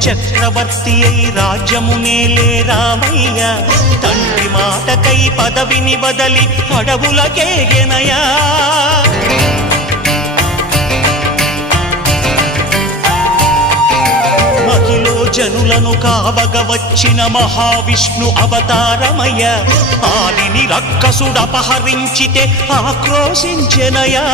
చక్రవర్తి అయి రాజ్యమునేలే రామయ్య తండ్రి మాటకై పదవిని బదలి అడవులకేగెనయా మహిలో జనులను కావగ వచ్చిన మహావిష్ణు అవతారమయ్య ఆలిని రక్కసుడపహరించితే ఆక్రోశించెనయా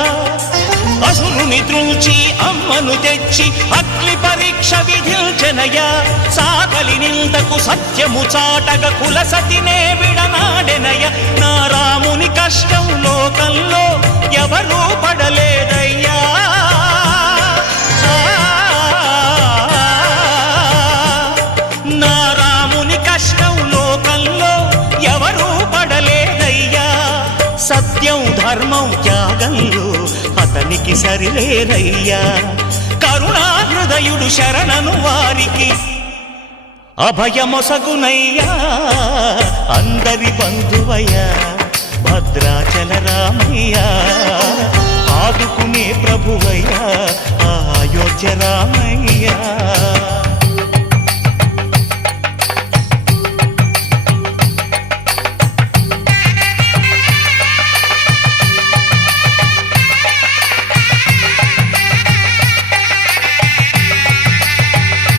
అసురుని త్రుంచి అమ్మను తెచ్చి అగ్ని పరీక్ష విధించెనయా సాకలి నిందకు సత్యము చాటగ కులసతినే విడనాడెనయ నా రాముని కష్టం లోకంలో ఎవరూ పడలేదయ్యా నా రాముని కష్టం లోకంలో ఎవరూ పడలేదయ్యా సత్యం ధర్మం త్యాగంలో అతనికి సరిలేరయ్యా కరుణా హృదయుడు శరణను వారికి అభయమొసగునయ్యా అందరి బంధువయ్యా భద్రాచల రామయ్యా ఆదుకునే ప్రభువయ్యా అయోధ్య రామయ్యా